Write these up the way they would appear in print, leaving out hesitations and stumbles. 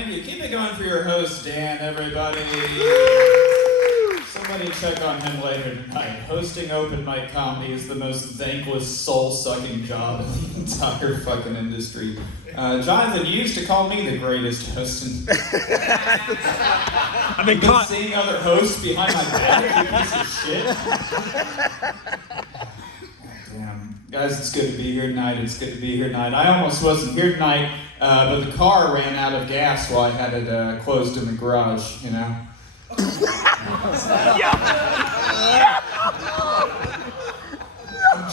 Thank you. Keep it going for your host, Dan, everybody. Somebody check on him later tonight. Hosting open mic comedy is the most thankless, soul-sucking job in the entire fucking industry. Jonathan, you used to call me the greatest host. I've been seeing other hosts behind my back, you piece of shit. Damn. Guys, it's good to be here tonight. It's good to be here tonight. I almost wasn't here tonight, but the car ran out of gas while I had it closed in the garage, you know?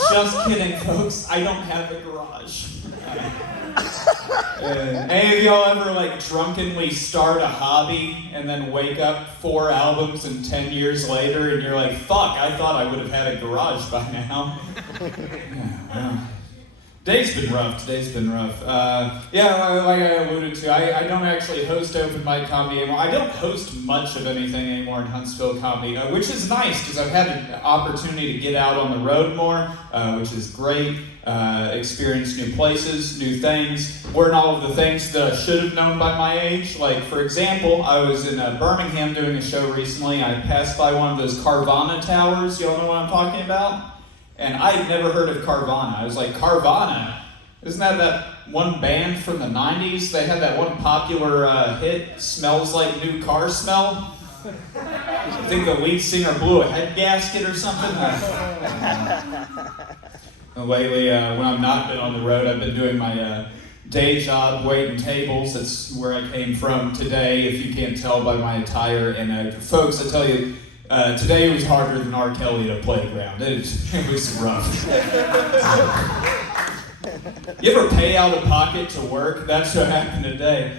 Just kidding, folks. I don't have a garage. Any of y'all ever drunkenly start a hobby and then wake up 4 albums and 10 years later and you're like, fuck, I thought I would have had a garage by now. Yeah, well. Today's been rough. Like I alluded to, I don't actually host open mic comedy anymore. I don't host much of anything anymore in Huntsville comedy, which is nice because I've had an opportunity to get out on the road more, which is great. Experience new places, new things, learn all of the things that I should have known by my age. Like, for example, I was in Birmingham doing a show recently. I passed by one of those Carvana towers. Y'all know what I'm talking about? And I'd never heard of Carvana. I was like, Carvana? Isn't that one band from the 90s? They had that one popular hit, Smells Like New Car Smell? I think the lead singer blew a head gasket or something. Lately, when I've not been on the road, I've been doing my day job, waiting tables. That's where I came from today, if you can't tell by my attire. And folks, I tell you, today was harder than R. Kelly at a playground. It was rough. You ever pay out of pocket to work? That's what happened today.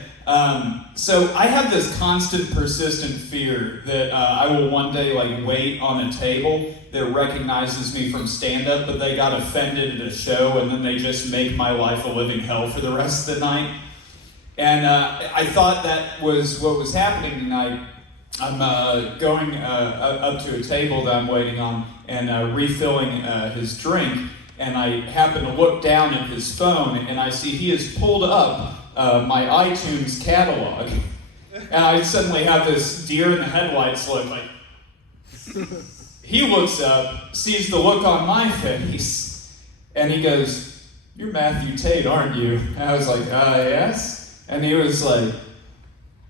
So I have this constant, persistent fear that I will one day wait on a table that recognizes me from stand-up, but they got offended at a show, and then they just make my life a living hell for the rest of the night. And I thought that was what was happening tonight. I'm going up to a table that I'm waiting on and refilling his drink, and I happen to look down at his phone, and I see he has pulled up my iTunes catalog. And I suddenly have this deer in the headlights look. He looks up, sees the look on my face, and he goes, "You're Matthew Tate, aren't you?" And I was like, yes. And he was like,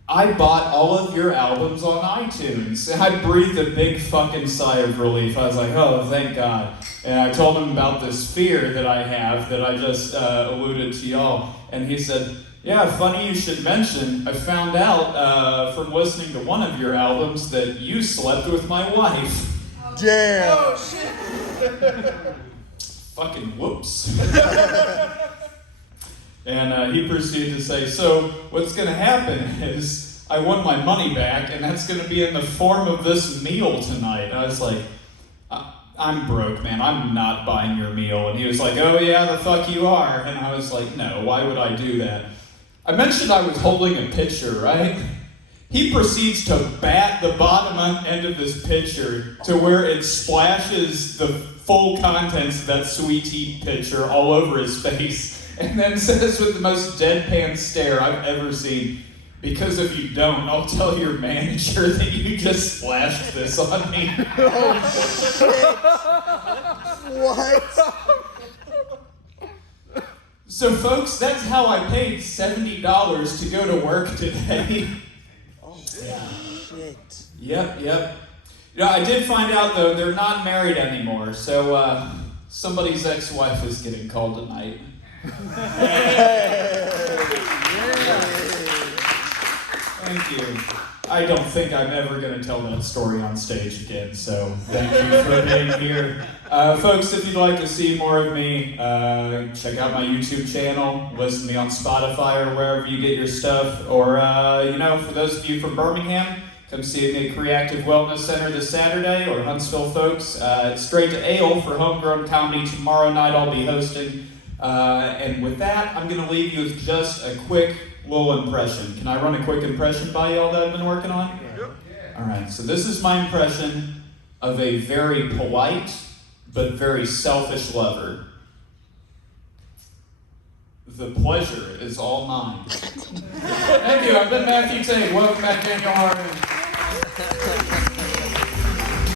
"I bought all of your albums on iTunes." And I breathed a big fucking sigh of relief. I was like, oh, thank God. And I told him about this fear that I have that I just alluded to y'all. And he said, "Yeah, funny you should mention, I found out from listening to one of your albums that you slept with my wife." Damn. Oh, shit. Fucking whoops. And he proceeded to say, "So what's going to happen is I won my money back, and that's going to be in the form of this meal tonight." And I was like, "I'm broke, man. I'm not buying your meal." And he was like, "Oh yeah, the fuck you are." And I was like, "No, why would I do that?" I mentioned I was holding a pitcher, right? He proceeds to bat the bottom end of this pitcher to where it splashes the full contents of that sweet tea pitcher all over his face, and then says with the most deadpan stare I've ever seen, "Because if you don't, I'll tell your manager that you just splashed this on me." Oh, shit. What? So folks, that's how I paid $70 to go to work today. Oh, shit. Yep. You know, I did find out, though, they're not married anymore, so somebody's ex-wife is getting called tonight. Thank you. I don't think I'm ever going to tell that story on stage again, so thank you for being here. Folks, if you'd like to see more of me, check out my YouTube channel, listen to me on Spotify or wherever you get your stuff, or, for those of you from Birmingham, come see me at Creative Wellness Center this Saturday, or Huntsville folks, Straight to Ale for Homegrown Comedy tomorrow night I'll be hosting. And with that, I'm going to leave you with just a quick little impression. Can I run a quick impression by y'all that I've been working on? Yep. All right, so this is my impression of a very polite but very selfish lover. The pleasure is all mine. Thank you. I've been Matthew Tate. Welcome back, Daniel Harmon.